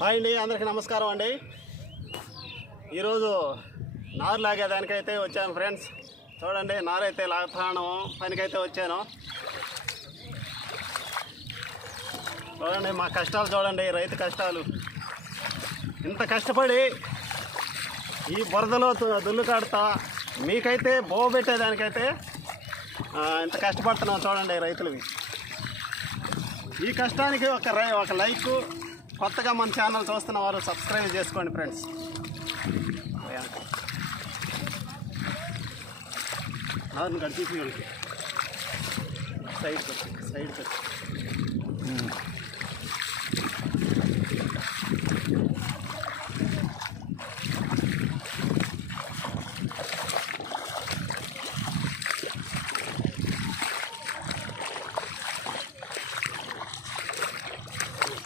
Hi అండి, అందరికీ నమస్కారం అండి. ఈరోజు నారు లాగేదానికైతే వచ్చాను ఫ్రెండ్స్. చూడండి, నారైతే లాగుతాను, పనికైతే వచ్చాను. చూడండి మా కష్టాలు, చూడండి రైతు కష్టాలు. ఇంత కష్టపడి ఈ బురదలో దుల్లు కాడుతా మీకైతే బోబెట్టేదానికైతే ఇంత కష్టపడుతున్నాం. చూడండి రైతులవి. ఈ కష్టానికి ఒక లైక్, కొత్తగా మన ఛానల్ చూస్తున్న వారు సబ్స్క్రైబ్ చేసుకోండి ఫ్రెండ్స్. నాలుగు గడిచి సైడ్కి